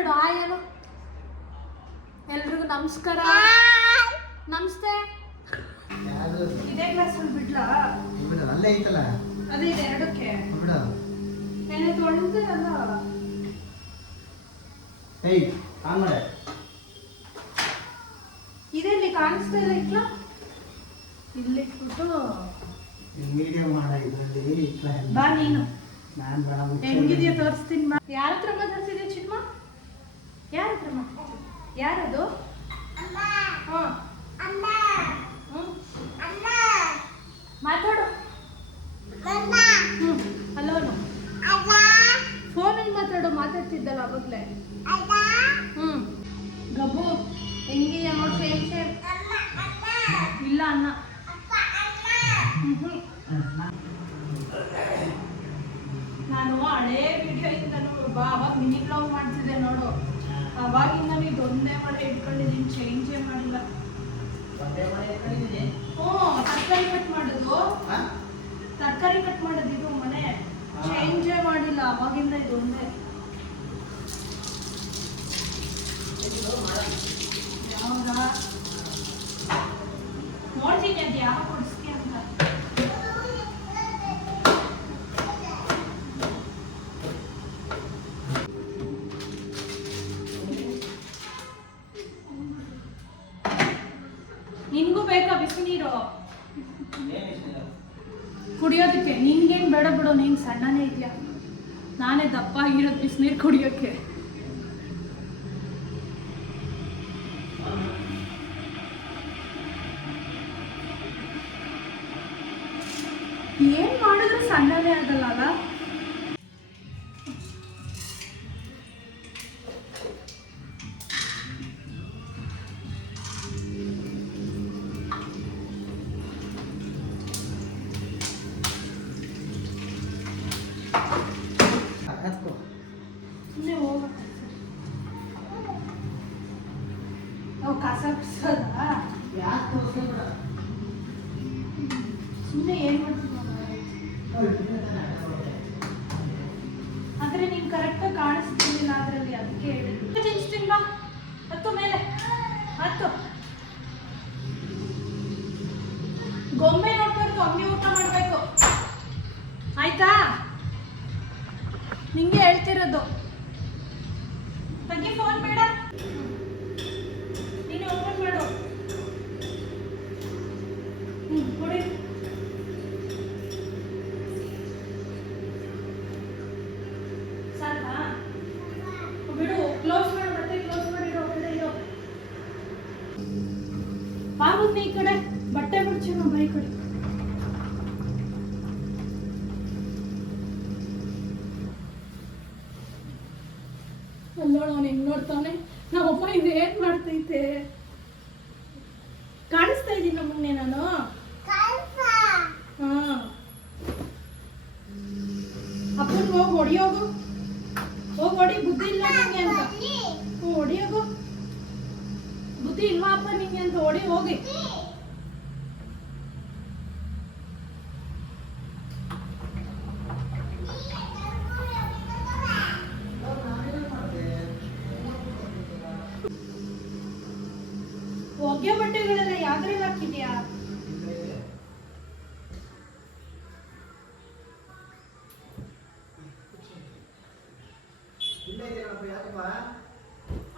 ಮಾತಾಡು ಆಯನು ಎಲ್ರಿಗೂ ನಮಸ್ಕಾರ ನಮಸ್ತೆ ಇದೇ ಕ್ಲಾಸ್ ಅಲ್ಲಿ ಬಿಡ್ಲಾ ಅಲ್ಲೇ ಐತಲ್ಲ ಅದೇ ಇದೆ ಎರಡಕ್ಕೆ ಬಿಡು ನೆನೆ ತೊಳೆದಲ್ಲ ಏಯ್ ಆನ್ ಮಾಡೆ ಇದೆಲ್ಲಿ ಕಾಣಿಸ್ತಾ ಇಲ್ಲ ಇಟ್ಲ ಇಲ್ಲಿ ಇಟ್ಬಿಟ್ಟು ವಿಡಿಯೋ ಮಾಡ ಇದರಲ್ಲಿ ಇಟ್ಲ ಬಾ ನೀನು ನಾನು ಬೇಡ ಹೆಂಗಿದೆಯಾ ತೋರಿಸ್ತೀನಿ ಬಾ ಯಾರ ಹತ್ರ ಮಾತಾಡ್ತಿದ್ಯಾ ಚಿಕ್ಕ ಯಾರ ಹತ್ರ ಮಾತಾಡ್ತಿದ್ಯಾ ಯಾರದು ಮಾತಾಡು ಹಲೋನು ಫೋನಲ್ಲಿ ಮಾತಾಡ್ತಿದ್ದಲ್ಲ ಅವಾಗಲೇ ಗಬ್ಬು ಹೆಂಗಿದೆಯಾ ನೋಡಿ ಸೇಮ್ ಸೇಮ್ ಇಲ್ಲ ಅನ್ನ ನಾನು ಹಳೇ ವಿಡಿಯೋ ಇಂದ ಬಾ ಅವಾಗ ಮಿನಿ ಬ್ಲಾಗ್ ಮಾಡ್ತಿದ್ದೆ ನೋಡು ಅವಾಗಿಂದ ಇದೊಂದೇ ಮಾಡಿ ಇಟ್ಕೊಂಡಿದ್ದೀನಿ ಚೇಂಜೇ ಮಾಡಿಲ್ಲ ತರಕಾರಿ ಕಟ್ ಮಾಡೋದು ಇದು ಮನೆ ಚೇಂಜೇ ಮಾಡಿಲ್ಲ ಅವಾಗಿಂದ ಇದೊಂದೇ ಯಾವಾಗ ನೋಡ್ತೀನಿ ಅದು ಯಾವ ಕೊಡಿಸ್ತೀಯ ಅಂತ ನಿನ್ಗೂ ಬೇಕಾ ಬಿಸಿ ನೀರು ಕುಡಿಯೋದಕ್ಕೆ ನಿನ್ಗೇನು ಬೇಡ ಬಿಡು ನೀನು ಸಣ್ಣನೇ ಇದೆಯಾ ನಾನೇ ದಪ್ಪ ಆಗಿರೋದು ಬಿಸಿನೀರು ಕುಡಿಯೋಕ್ಕೆ ಏನು ಮಾಡಿದ್ರು ಸಣ್ಣನೇ ಆಗಲ್ಲ ಅಲ್ಲ ಸುಮ್ಮನೆ ಹೋಗ್ಬೇಕು ಕಸ ಬಿಡ್ಸೋದ ಸುಮ್ಮನೆ ಏನು ಮಾಡ್ತೀವಿ ಆದರೆ ನೀನು ಕರೆಕ್ಟಾಗಿ ಕಾಣಿಸ್ತಿರ್ಲಿಲ್ಲ ಅದರಲ್ಲಿ ಅದಕ್ಕೆ ಹೇಳಿದ್ರು ತಿನ್ನಿಸ್ತೀನಿ ಬಾ ಹತ್ತು ಮೇಲೆ ಹತ್ತು ಗೊಂಬೆ ನೋಡ್ಬಾರ್ದು ಹಂಗೆ ಊಟ ಮಾಡಬೇಕು ಆಯ್ತಾ ನಿಂಗೆ ಹೇಳ್ತಿರೋದು ತಗ್ಗಿ ಫೋನ್ ಬೇಡ ನೀನು ಓಪನ್ ಮಾಡು ಕೊಡಿ ಸಾಕಾ ಬಿಡು ಕ್ಲೋಸ್ ಮಾಡು ಮತ್ತೆ ಕ್ಲೋಸ್ ಮಾಡಿರೋ ಕಡೆ ಇರೋ ಬಾಗುದ್ ಈ ಕಡೆ ಬಟ್ಟೆ ಬಿಡ್ಚಿ ನಮ್ಮ ಈ ಕಡೆ ಅಲ್ಲೋಣ ಅವನು ಹೆಂಗ್ ನೋಡ್ತಾನೆ ನಮ್ಮಪ್ಪ ಇದು ಏನ್ ಮಾಡ್ತೈತೆ ಕಾಣಿಸ್ತಾ ಇದ್ದೀನಿ ನಮ್ಮನ್ನೇ ನಾನು ಅಪ್ಪನ ಹೋಗಿ ಹೊಡಿಯೋಗು ಹೋಗಿ ಹೊಡಿ ಬುದ್ಧಿ ಇಲ್ಲ ನಿಂಗೆ ಅಂತ ಹೊಡಿಯೋಗು ಬುದ್ಧಿ ಇಲ್ವಾ ಅಪ್ಪ ನಿಂಗೆ ಅಂತ ಹೊಡಿ ಹೋಗಿ ಒಗ್ಗೆ ಬಟ್ಟೆಗಳೆಲ್ಲ ಯಾವ್ದ್ರಲ್ಲಿ ಹಾಕಿದ್ಯಾ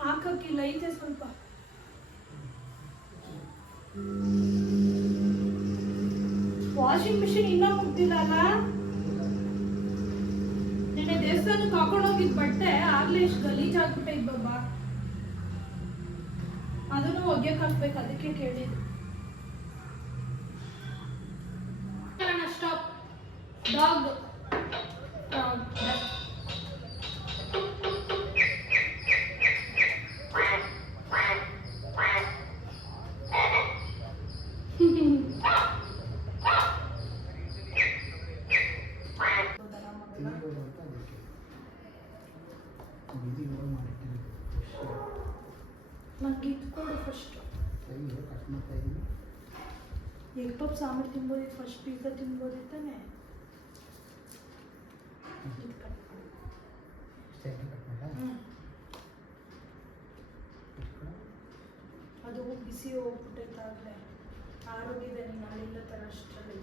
ಹಾಕಕ್ಕಿಲ್ಲ ಐತೆ ಸ್ವಲ್ಪ ವಾಷಿಂಗ್ ಮಿಷಿನ್ ಇನ್ನೂ ಮುಗ್ದಿಲ್ಲ ಅಲ್ಲ ನಿನ್ನೆ ದೇವಸ್ಥಾನಕ್ಕೆ ಹಾಕೊಂಡೋಗಿದ್ ಬಟ್ಟೆ ಆಗ್ಲೇ ಇಷ್ಟು ಗಲೀಜ್ ಆಗ್ಬಿಟ್ಟೈತ್ ಬಾಬಾ ಅದನ್ನು ಒಗ್ಯಕ್ಕೆ ಹಾಕ್ಬೇಕು ಅದಕ್ಕೆ ಕೇಳಿದ್ದು ಸ್ಟಾಪ್ ಡಾಗ್ ನಂಗೆ ಇಟ್ಕೊಡು ಫಸ್ಟ್ ಎಗ್ ಪಪ್ ಸಾಂಬಾರು ತಿನ್ಬೋದಿತ್ತು ಫಸ್ಟ್ ಪಿಜ್ಜಾ ತಿನ್ಬೋದಿತ್ತಾನೆ ಬಿಸಿ ಹೋಗ್ಬಿಟ್ಟೈತಾಗಲೇ ಆರೋಗ್ಯದ ನೀನು ಅಲ್ಲಿಂದ ಥರ ಅಷ್ಟರಲ್ಲಿ.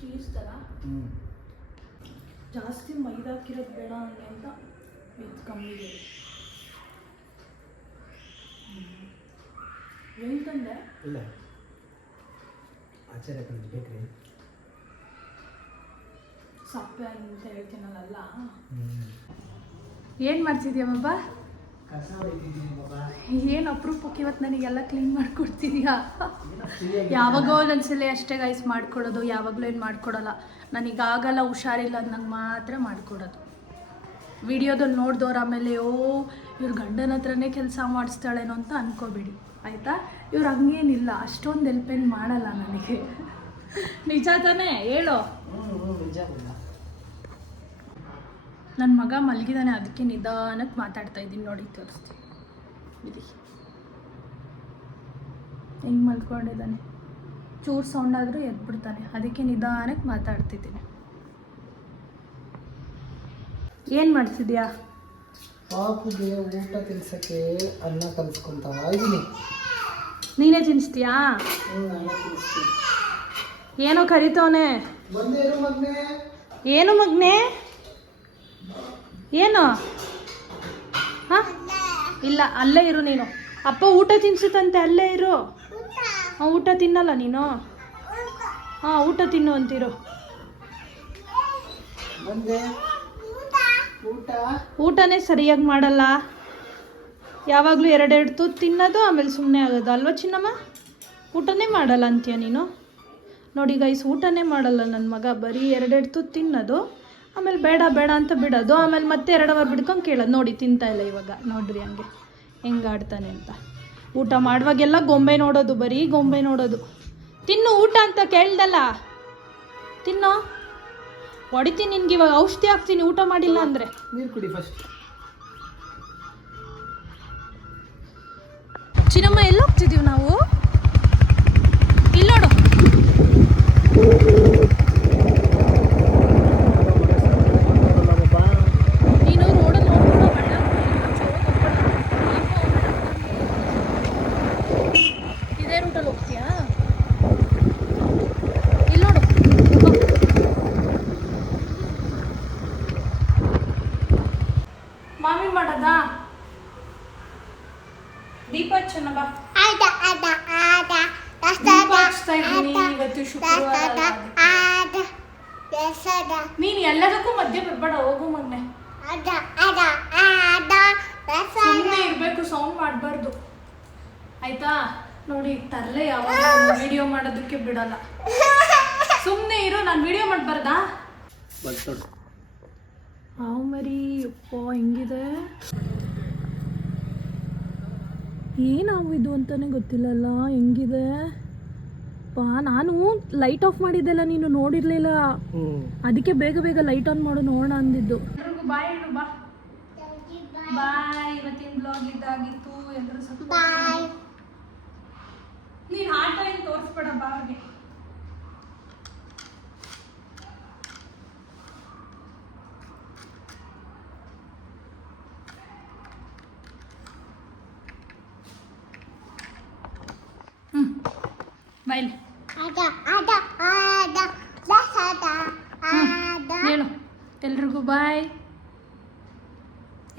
ಚೀಸ್ ಥರ ಜಾಸ್ತಿ ಮೈದಾ ಹಾಕಿರೋದು ಬೇಡ ಹಂಗೆ ಅಂತ ಇದು ಕಮ್ಮಿ ಇದೆ. ಹೇಳ್ತಂದೆ ಇಲ್ಲ ಆಚಾರ್ಯ ಕಂಡು ಬೇಕ್ರಿ ಸಪ್ಪೆ ಅಂತ ಹೇಳ್ತೀನಲ್ಲ. ಏನು ಮಾಡ್ತಿದ್ಯಾ ಬಾಬಾ? ಕಸ ಹೊಡಿತಿದ್ದೀನಿ ಬಾಬಾ. ಏನು ಅಪರೂಪಕ್ಕೆ ಇವತ್ತು ನನಗೆಲ್ಲ ಕ್ಲೀನ್ ಮಾಡಿಕೊಡ್ತಿದ್ಯಾ? ಯಾವಾಗೋ ಒಂದೊಂದ್ಸಲ ಅಷ್ಟೇ ಗೈಸ್ ಮಾಡ್ಕೊಡೋದು, ಯಾವಾಗಲೂ ಏನು ಮಾಡ್ಕೊಡಲ್ಲ. ನನಗಾಗಲ್ಲ, ಹುಷಾರಿಲ್ಲ ನಂಗೆ ಮಾತ್ರ ಮಾಡಿಕೊಡೋದು. ವಿಡಿಯೋದಲ್ಲಿ ನೋಡಿದವ್ರು ಆಮೇಲೆ ಇವ್ರ ಗಂಡನ ಹತ್ರನೇ ಕೆಲಸ ಮಾಡಿಸ್ತಾಳೇನೋ ಅಂತ ಅನ್ಕೋಬೇಡಿ ಆಯಿತಾ. ಇವ್ರು ಹಂಗೇನಿಲ್ಲ, ಅಷ್ಟೊಂದು ಹೆಲ್ಪೇನು ಮಾಡಲ್ಲ ನನಗೆ. ನಿಜ ತಾನೇ ಹೇಳು? ನನ್ನ ಮಗ ಮಲಗಿದಾನೆ, ಅದಕ್ಕೆ ನಿಧಾನಕ್ಕೆ ಮಾತಾಡ್ತಾ ಇದ್ದೀನಿ. ನೋಡಿ ತೋರಿಸ್ತೀನಿ ಇದು ಹೆಂಗೆ ಮಲ್ಕೊಂಡಿದ್ದಾನೆ. ಚೂರು ಸೌಂಡ್ ಆದರೂ ಎದ್ಬಿಡ್ತಾನೆ, ಅದಕ್ಕೆ ನಿಧಾನಕ್ಕೆ ಮಾತಾಡ್ತಿದ್ದೀನಿ. ಏನು ಮಾಡ್ತಿದ್ಯಾ? ಪಾಪುಗೆ ಊಟ ತಿನ್ಸಕ್ಕೆ ಅನ್ನ ಕಲಿಸ್ಕೊಂತ ಇದ್ದೀನಿ. ನೀನೇ ತಿನ್ನಿಸ್ತೀಯಾ? ಏನೋ ಕರಿತವನೆ. ಏನು ಮಗ್ನೆ? ಏನು? ಹಾಂ ಇಲ್ಲ, ಅಲ್ಲೇ ಇರು ನೀನು. ಅಪ್ಪ ಊಟ ತಿನ್ಸುತ್ತಂತೆ, ಅಲ್ಲೇ ಇರು. ಹಾಂ, ಊಟ ತಿನ್ನಲ್ಲ ನೀನು? ಹಾಂ, ಊಟ ತಿನ್ನು ಅಂತಿರು. ಊಟನೇ ಸರಿಯಾಗಿ ಮಾಡಲ್ಲ, ಯಾವಾಗಲೂ ಎರಡೆರಡು ತುತ್ತು ತಿನ್ನೋದು, ಆಮೇಲೆ ಸುಮ್ಮನೆ ಆಗೋದು ಅಲ್ವಾ ಚಿನ್ನಮ್ಮ? ಊಟನೇ ಮಾಡಲ್ಲ ಅಂತೀಯ ನೀನು? ನೋಡಿ ಗೈಸ್, ಊಟನೇ ಮಾಡಲ್ಲ ನನ್ನ ಮಗ, ಬರೀ ಎರಡೆರಡು ತುತ್ತು ತಿನ್ನೋದು, ಆಮೇಲೆ ಬೇಡ ಬೇಡ ಅಂತ ಬಿಡೋದು, ಆಮೇಲೆ ಮತ್ತೆ 2 ಅವರ್ ಬಿಡ್ಕೊಂಡು ಕೇಳೋದು. ನೋಡಿ ತಿಂತಾ ಇಲ್ಲ ಇವಾಗ, ನೋಡ್ರಿ ಹಂಗೆ ಹೆಂಗೆ ಆಡ್ತಾನೆ ಅಂತ. ಊಟ ಮಾಡುವಾಗೆಲ್ಲ ಗೊಂಬೆ ನೋಡೋದು, ಬರೀ ಗೊಂಬೆ ನೋಡೋದು. ತಿನ್ನು ಊಟ ಅಂತ ಕೇಳ್ದಲ್ಲ, ತಿನ್ನೋ. ಹೊಡಿತೀನಿ ನಿನ್ಗೆ ಇವಾಗ, ಔಷಧಿ ಹಾಕ್ತೀನಿ ಊಟ ಮಾಡಿಲ್ಲ ಅಂದರೆ. ನೀರು ಕುಡಿ ಫಸ್ಟ್. ಚಿನ್ನಮ್ಮ ಎಲ್ಲಿ ಹೋಗ್ತಿದ್ದೀವಿ ನಾವು? ಇಲ್ಲಿ ನೋಡು. ನೀನು ರೋಡಲ್ಲಿ ನೋಡ್ಕೊಂಡು ಇದೇ ರೂಟಲ್ಲಿ ಹೋಗ್ತೀಯಾ? ಇಲ್ಲಿ ನೋಡು. ಮಾಮಿ ಮಾಡೋದಾ? ದೀಪ ಹಚ್ಚೋಣ ಬಾ. ದೀಪ ಹಚ್ತಾ ಇದ್ದೀನಿ, ಇವತ್ತು ಶುಕ್ರವಾರ. ನೀನು ಎಲ್ಲದಕ್ಕೂ ಮಧ್ಯೆ ಬರ್ಬೇಡ, ಹೋಗು ಮಗ್ನೆ. ಸುಮ್ಮನೆ ಇರಬೇಕು, ಸೌಂಡ್ ಮಾಡಬಾರ್ದು ಆಯ್ತಾ? ನೋಡಿ ತರಲೆ ಯಾವಾಗ ವಿಡಿಯೋ ಮಾಡೋದಕ್ಕೆ ಬಿಡಲ್ಲ. ಸುಮ್ಮನೆ ಇರು, ನಾನು ವಿಡಿಯೋ ಮಾಡಬಾರ್ದಾ? ಹಾವು ಮರಿ ಅಪ್ಪ ಹೆಂಗಿದೆ, ಏನಾವು ಇದು ಅಂತಾನೆ ಗೊತ್ತಿಲ್ಲಲ್ಲ, ಹೆಂಗಿದೆ ಪಾ. ನಾನು ಲೈಟ್ ಆಫ್ ಮಾಡಿದ್ದೆಲ್ಲ ನೀನು ನೋಡಿರ್ಲಿಲ್ಲ, ಅದಕ್ಕೆ ಬೇಗ ಬೇಗ ಲೈಟ್ ಆನ್ ಮಾಡು ನೋಡೋಣ ಅಂದಿದ್ದು. ಎಲ್ರಿಗೂ ಬಾಯ್ ಹೇಳು ಬಾ. ಬಾಯ್. ಇವತ್ತಿನ ಬ್ಲಾಗ್ ಇದಾಗಿತ್ತು. ಎಲ್ಲರೂ ಸ್ವಲ್ಪ ನೀನು ಆಟ ಏನು ತೋರಿಸ್ಬೇಡ ಬಾ ಅವ್ರಿಗೆ. ಬಾಯ್ ಹೇಳು ಎಲ್ರಿಗೂ ಬಾಯ್.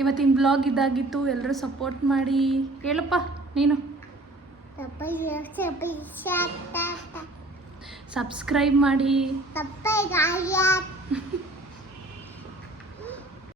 ಇವತ್ತಿನ ಬ್ಲಾಗ್ ಇದಾಗಿತ್ತು, ಎಲ್ಲರೂ ಸಪೋರ್ಟ್ ಮಾಡಿ. ಹೇಳಪ್ಪ ನೀನು. ಸಬ್ಸ್ಕ್ರೈಬ್ ಮಾಡಿ.